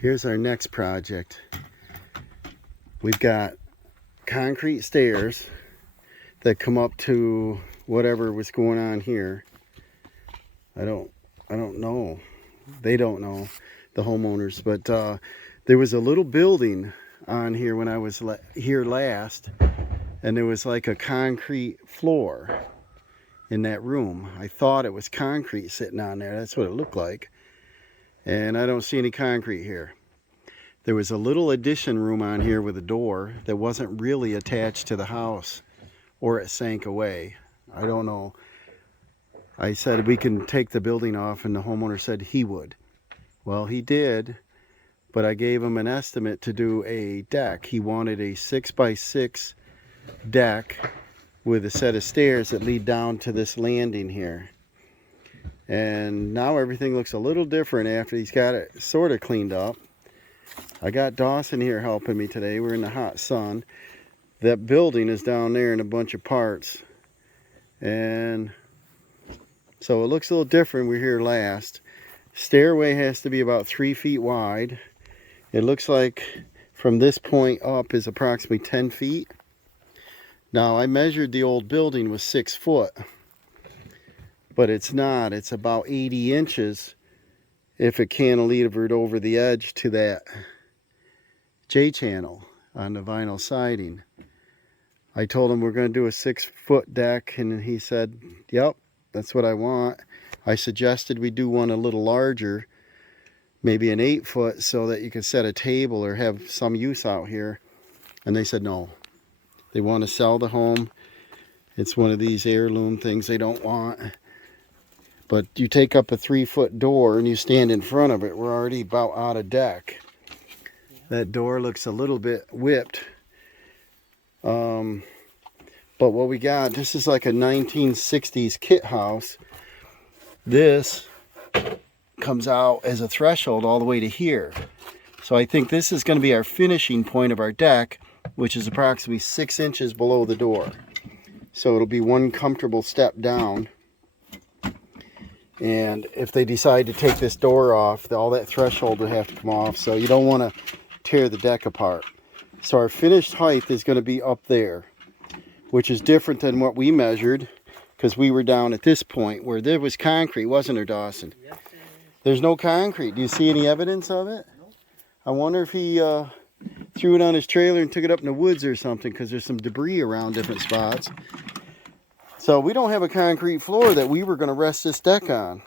Here's our next project. We've got concrete stairs that come up to whatever was going on here. I don't know. They don't know, the homeowners, but there was a little building on here when I was here last, and there was like a concrete floor in that room. I thought it was concrete sitting on there. That's what it looked like. And I don't see any concrete here. There was a little addition room on here with a door that wasn't really attached to the house, or it sank away. I don't know. I said we can take the building off, and the homeowner said he would. Well, he did, but I gave him an estimate to do a deck. He wanted a 6x6 deck with a set of stairs that lead down to this landing here. And now everything looks a little different after he's got it sort of cleaned up. I got Dawson here helping me today. We're in the hot sun. That building is down there in a bunch of parts. And so it looks a little different. We're here last. Stairway has to be about 3 feet wide. It looks like from this point up is approximately 10 feet. Now I measured the old building was 6 foot. But it's not. It's about 80 inches if it cantilevered over the edge to that J-channel on the vinyl siding. I told him we're going to do a 6-foot deck, and he said, yep, that's what I want. I suggested we do one a little larger, maybe an 8-foot, so that you could set a table or have some use out here. And they said no. They want to sell the home. It's one of these heirloom things they don't want. But you take up a 3-foot door and you stand in front of it, we're already about out of deck. That door looks a little bit whipped. But what we got, this is like a 1960s kit house. This comes out as a threshold all the way to here. So I think this is going to be our finishing point of our deck, which is approximately 6 inches below the door. So it'll be one comfortable step down. And if they decide to take this door off, all that threshold would have to come off. So you don't want to tear the deck apart. So our finished height is going to be up there, which is different than what we measured, because we were down at this point where there was concrete, wasn't there, Dawson? Yes, there's no concrete. Do you see any evidence of it? No. I wonder if he threw it on his trailer and took it up in the woods or something, because there's some debris around different spots. So we don't have a concrete floor that we were going to rest this deck on.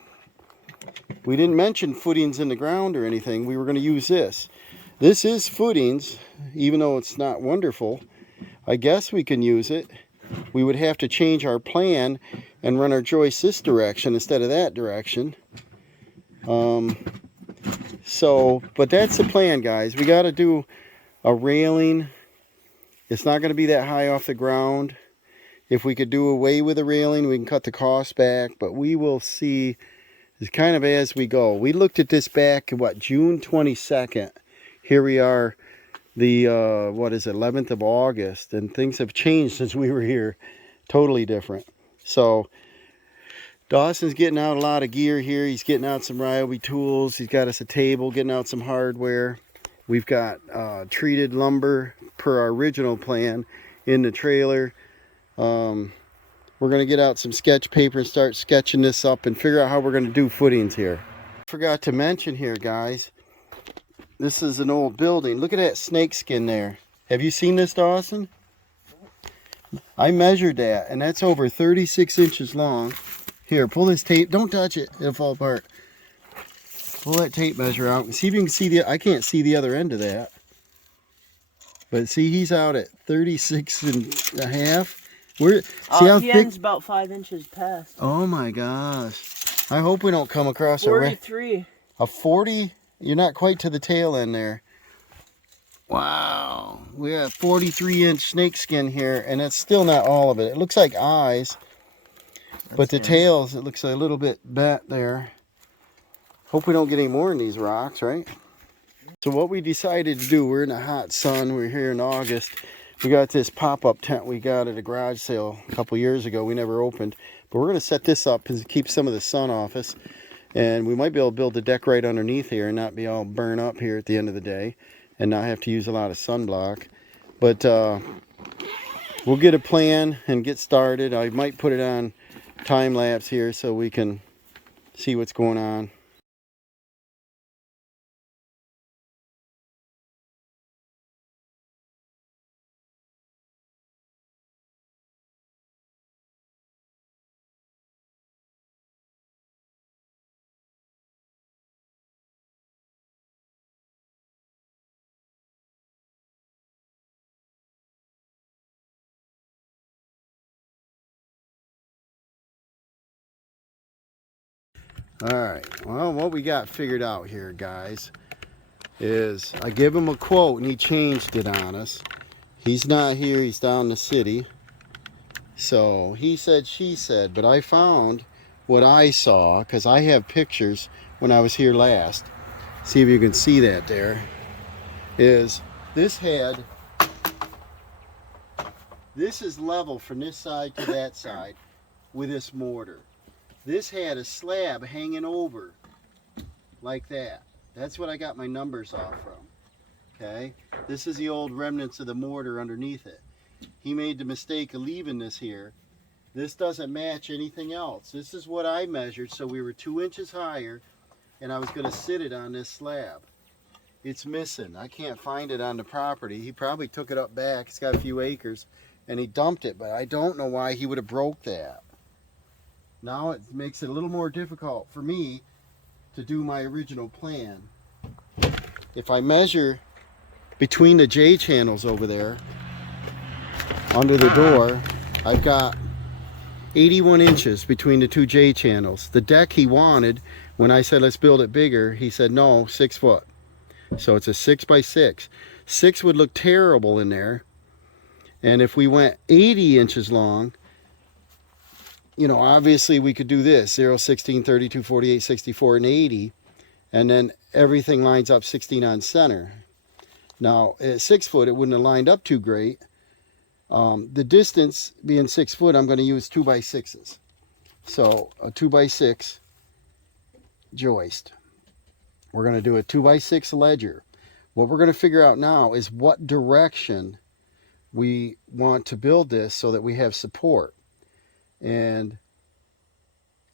We didn't mention footings in the ground or anything. We were going to use this. This is footings, even though it's not wonderful. I guess we can use it. We would have to change our plan and run our joist this direction instead of that direction. But that's the plan, guys. We got to do a railing. It's not going to be that high off the ground. If we could do away with a railing, we can cut the cost back, but we will see. It's kind of as we go. We looked at this back, June 22nd. Here we are, the, 11th of August, and things have changed since we were here. Totally different. So, Dawson's getting out a lot of gear here. He's getting out some Ryobi tools. He's got us a table, getting out some hardware. We've got treated lumber per our original plan in the trailer. We're going to get out some sketch paper and start sketching this up and figure out how we're going to do footings here. Forgot to mention here, guys, this is an old building. Look at that snake skin there. Have you seen this, Dawson? I measured that, and that's over 36 inches long. Here, pull this tape. Don't touch it. It'll fall apart. Pull that tape measure out and see if you can see the... I can't see the other end of that. But see, he's out at 36 and a half. See how he thick? ends about 5 inches past. Oh my gosh. I hope we don't come across 43. a 40. You're not quite to the tail end there. Wow. We have 43-inch snake skin here, and it's still not all of it. It looks like eyes, but the tails, it looks a little bit bent there. Hope we don't get any more in these rocks, right? So what we decided to do, we're in the hot sun. We're here in August. We got this pop-up tent we got at a garage sale a couple years ago. We never opened, but we're going to set this up to keep some of the sun off us. And we might be able to build the deck right underneath here and not be all burnt up here at the end of the day and not have to use a lot of sunblock. But we'll get a plan and get started. I might put it on time lapse here so we can see what's going on. Alright, well, what we got figured out here, guys, is I gave him a quote and he changed it on us. He's not here, he's down in the city. So he said, she said, but I found what I saw because I have pictures when I was here last. See if you can see that there. Is this is level from this side to that side with this mortar. This had a slab hanging over like that. That's what I got my numbers off from. Okay, this is the old remnants of the mortar underneath it. He made the mistake of leaving this here. This doesn't match anything else. This is what I measured, so we were 2 inches higher and I was going to sit it on this slab. It's missing. I can't find it on the property. He probably took it up back. It's got a few acres and he dumped it, but I don't know why he would have broke that. Now it makes it a little more difficult for me to do my original plan. If I measure between the J channels over there under the door, I've got 81 inches between the 2 J channels. The deck he wanted, when I said let's build it bigger, he said no, 6 foot. So it's a 6 by 6. 6 would look terrible in there. And if we went 80 inches long, you know, obviously we could do this 0, 16, 32, 48, 64, and 80, and then everything lines up 16 on center. Now at 6 foot it wouldn't have lined up too great. The distance being 6 foot, I'm going to use 2 by 6s. So a 2 by 6 joist. We're going to do a 2 by 6 ledger. What we're going to figure out now is what direction we want to build this so that we have support. And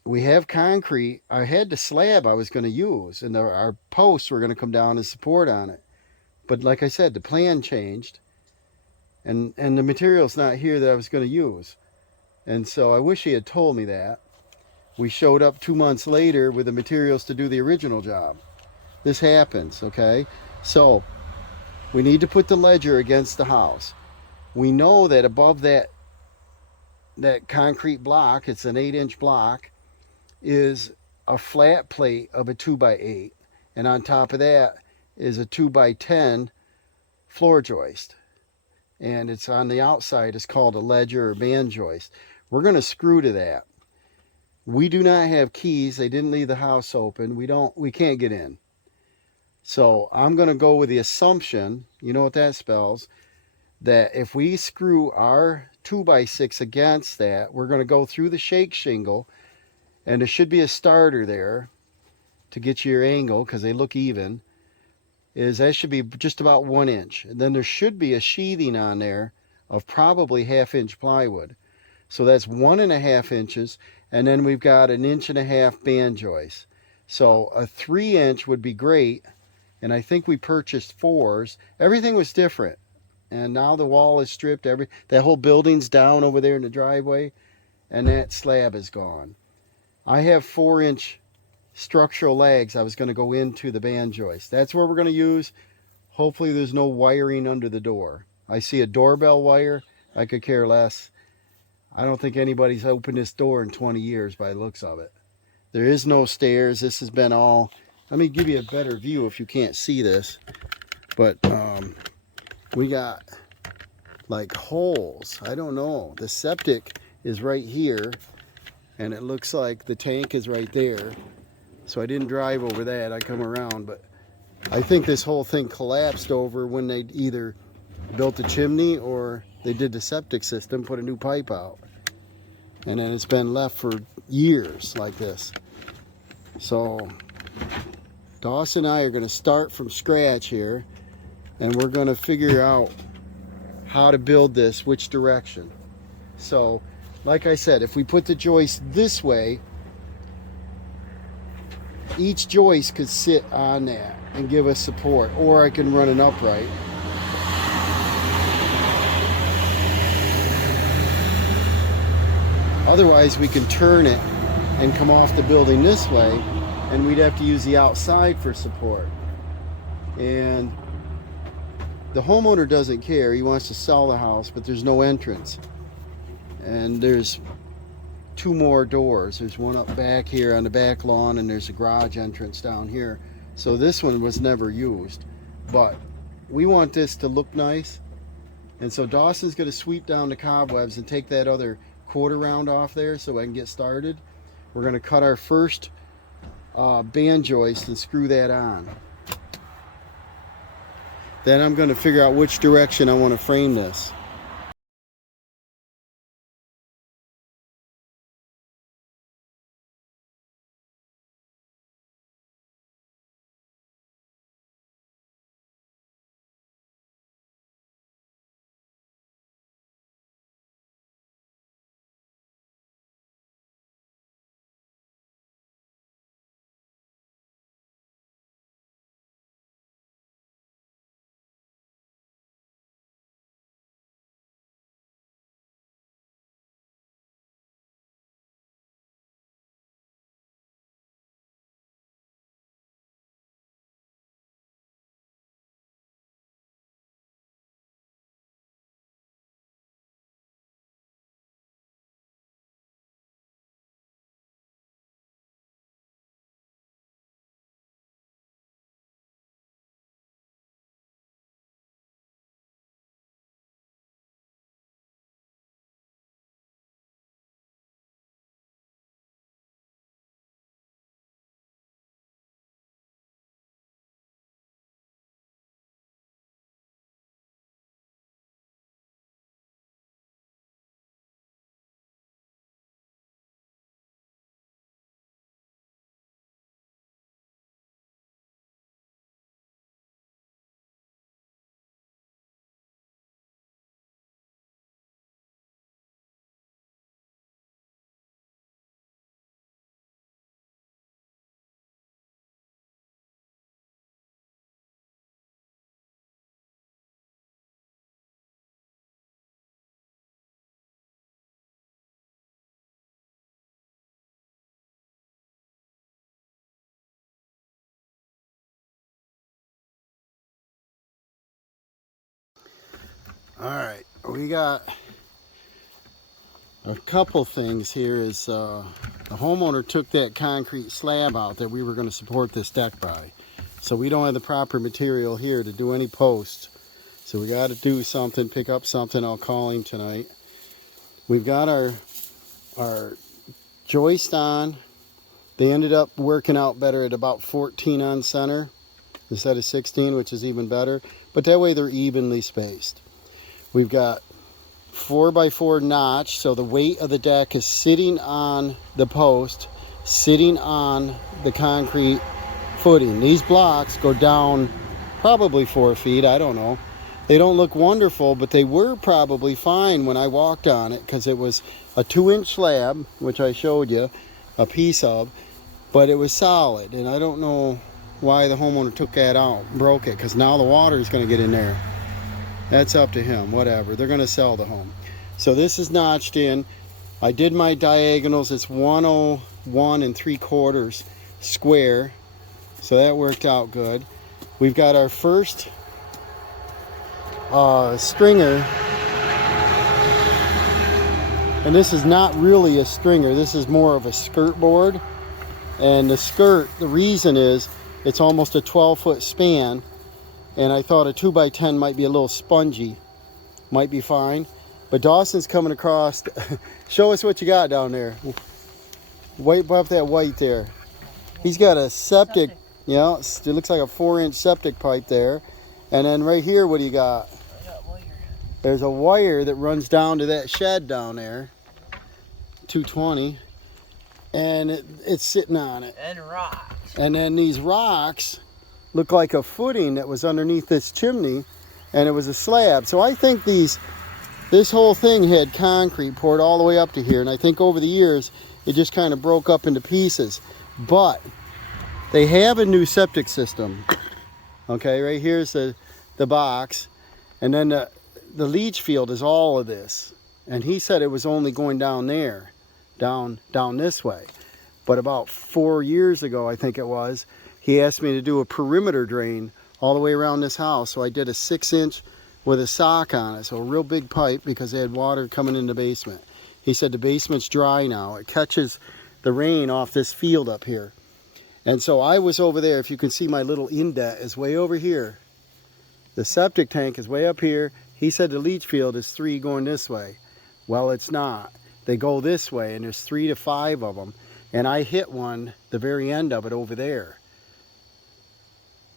we have concrete. I had the slab I was going to use, and our posts were going to come down and support on it. But like I said, the plan changed, and the material's not here that I was going to use. And so I wish he had told me that. We showed up 2 months later with the materials to do the original job. This happens, okay? So we need to put the ledger against the house. We know that above that concrete block, it's an 8-inch block, is a flat plate of a 2 by 8, and on top of that is a 2 by 10 floor joist, and it's on the outside. It's called a ledger or band joist. We're going to screw to that. We do not have keys. They didn't leave the house open. We can't get in. So I'm going to go with the assumption, you know what that spells, that if we screw our 2 by 6 against that, we're going to go through the shake shingle, and there should be a starter there to get you your angle because they look even. That should be just about 1 inch. And then there should be a sheathing on there of probably 1/2 inch plywood. So that's 1.5 inches, and then we've got 1.5 inch band joist. So a 3 inch would be great, and I think we purchased 4s. Everything was different. And now the wall is stripped. That whole building's down over there in the driveway, and that slab is gone. I have 4-inch structural legs I was going to go into the band joist. That's where we're going to use. Hopefully there's no wiring under the door. I see a doorbell wire. I could care less. I don't think anybody's opened this door in 20 years by the looks of it. There is no stairs. This has been all... Let me give you a better view if you can't see this. But we got like holes. I don't know. The septic is right here, and it looks like the tank is right there. So I didn't drive over that. I come around, but I think this whole thing collapsed over when they either built the chimney or they did the septic system, put a new pipe out. And then it's been left for years like this. So Dawson and I are going to start from scratch here, and we're going to figure out how to build this, which direction. So like I said, if we put the joist this way, each joist could sit on that and give us support, or I can run an upright. Otherwise we can turn it and come off the building this way, and we'd have to use the outside for support. And the homeowner doesn't care. He wants to sell the house, but there's no entrance. And there's two more doors. There's one up back here on the back lawn, and there's a garage entrance down here. So this one was never used, but we want this to look nice. And so Dawson's going to sweep down the cobwebs and take that other quarter round off there so I can get started. We're going to cut our first band joist and screw that on. Then I'm going to figure out which direction I want to frame this. Alright, we got a couple things here. Is the homeowner took that concrete slab out that we were going to support this deck by. So we don't have the proper material here to do any posts. So we got to do something, pick up something. I'll call him tonight. We've got our joist on. They ended up working out better at about 14 on center instead of 16, which is even better. But that way they're evenly spaced. We've got 4x4 notch, so the weight of the deck is sitting on the post, sitting on the concrete footing. These blocks go down probably 4 feet, I don't know. They don't look wonderful, but they were probably fine when I walked on it, because it was a 2-inch slab, which I showed you a piece of, but it was solid. And I don't know why the homeowner took that out, broke it, because now the water is going to get in there. That's up to him, whatever. They're going to sell the home. So this is notched in. I did my diagonals. It's 101 3/4 square. So that worked out good. We've got our first stringer. And this is not really a stringer. This is more of a skirt board. And the skirt, the reason is it's almost a 12-foot span. And I thought a 2x10 might be a little spongy. Might be fine. But Dawson's coming across. Show us what you got down there. Wipe up that white there. He's got a septic. Yeah, it looks like a 4-inch septic pipe there. And then right here, what do you got? I got wire. There's a wire that runs down to that shed down there. 220. and it's sitting on it. And rocks. And then these rocks look like a footing that was underneath this chimney, and it was a slab. So I think this whole thing had concrete poured all the way up to here, and I think over the years it just kind of broke up into pieces. But they have a new septic system. Okay, right here's the box, and then the leach field is all of this. And he said it was only going down there, down this way. But about 4 years ago, I think it was, he asked me to do a perimeter drain all the way around this house. So I did a 6-inch with a sock on it, so a real big pipe, because they had water coming in the basement. He said the basement's dry now. It catches the rain off this field up here. And so I was over there. If you can see, my little indent is way over here. The septic tank is way up here. He said the leach field is 3 going this way. Well, it's not. They go this way, and there's 3 to 5 of them. And I hit one, the very end of it over there.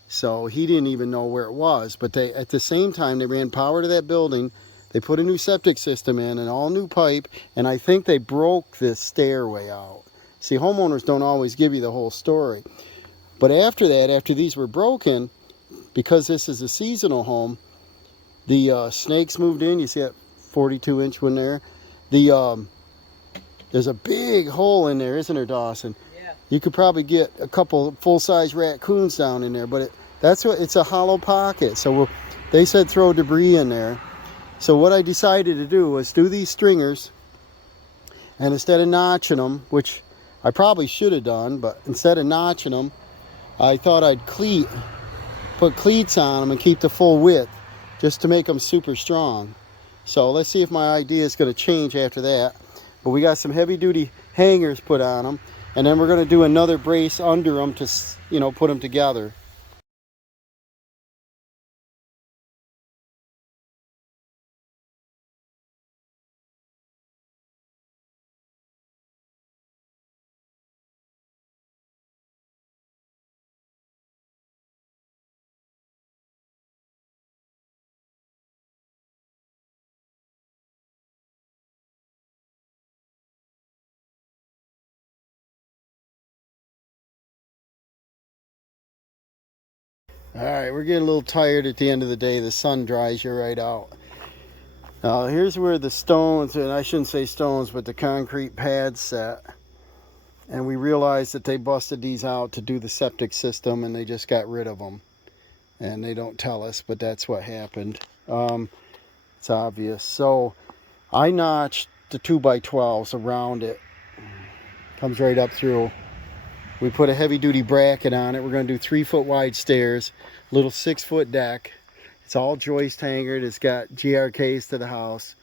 So he didn't even know where it was. But they, at the same time, they ran power to that building. They put a new septic system in, an all new pipe, and I think they broke this stairway out. See, homeowners don't always give you the whole story. But after that, after these were broken, because this is a seasonal home, the snakes moved in. You see that 42-inch one there? There's a big hole in there, isn't there, Dawson? Yeah. You could probably get a couple full-size raccoons down in there, but it's a hollow pocket. So they said throw debris in there. So what I decided to do was do these stringers, and instead of notching them, which I probably should have done, but instead of notching them, I thought I'd put cleats on them and keep the full width, just to make them super strong. So let's see if my idea is going to change after that. But we got some heavy duty hangers put on them, and then we're going to do another brace under them to, put them together. All right, we're getting a little tired at the end of the day. The sun dries you right out. Now here's where the stones, and I shouldn't say stones, but the concrete pads set. And we realized that they busted these out to do the septic system, and they just got rid of them. And they don't tell us, but that's what happened. It's obvious. So I notched the 2x12s around it. Comes right up through. We put a heavy duty bracket on it. We're going to do 3-foot wide stairs, little 6-foot deck. It's all joist hangered. It's got GRKs to the house.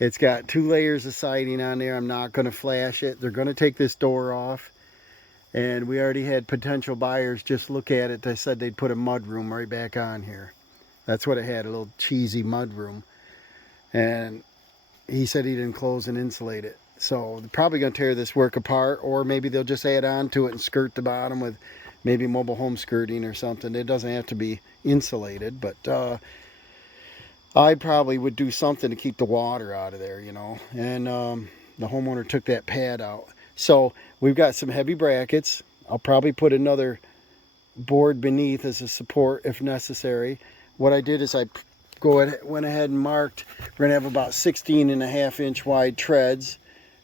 It's got 2 layers of siding on there. I'm not going to flash it. They're going to take this door off. And we already had potential buyers just look at it. They said they'd put a mud room right back on here. That's what it had, a little cheesy mud room. And he said he didn't close and insulate it. So they're probably going to tear this work apart, or maybe they'll just add on to it and skirt the bottom with maybe mobile home skirting or something. It doesn't have to be insulated, but I probably would do something to keep the water out of there, And the homeowner took that pad out. So we've got some heavy brackets. I'll probably put another board beneath as a support if necessary. What I did is I went ahead and marked, we're going to have about 16.5-inch wide treads.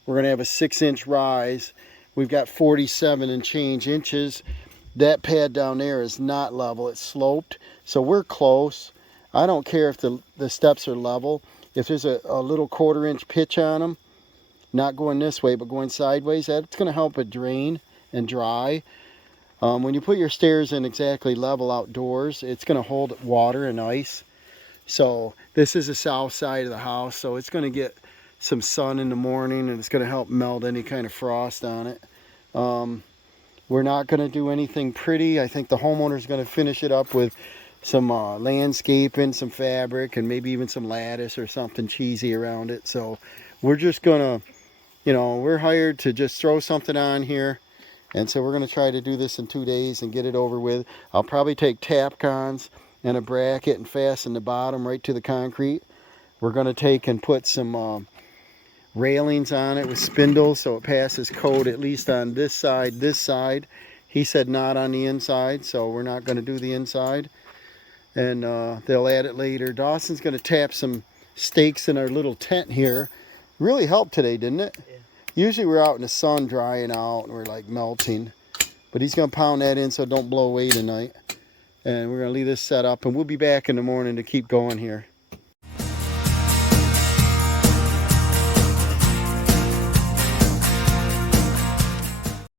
We're going to have a 6-inch rise. We've got 47 and change inches. That pad down there is not level. It's sloped. So we're close. I don't care if the steps are level. If there's a little 1/4-inch pitch on them, not going this way, but going sideways, that's going to help it drain and dry. When you put your stairs in exactly level outdoors, it's going to hold water and ice. So this is the south side of the house, so it's going to get some sun in the morning, and it's going to help melt any kind of frost on it. We're not going to do anything pretty. I think the homeowner's going to finish it up with some landscaping, some fabric, and maybe even some lattice or something cheesy around it. So we're just going to, we're hired to just throw something on here. And so we're going to try to do this in 2 days and get it over with. I'll probably take Tapcons and a bracket and fasten the bottom right to the concrete. We're going to take and put some railings on it with spindles so it passes code at least on this side. He said not on the inside, so we're not going to do the inside. And they'll add it later. Dawson's going to tap some stakes in our little tent here. Really helped today, didn't it? Yeah. Usually we're out in the sun drying out and we're like melting. But he's going to pound that in so it don't blow away tonight. And we're going to leave this set up and we'll be back in the morning to keep going here.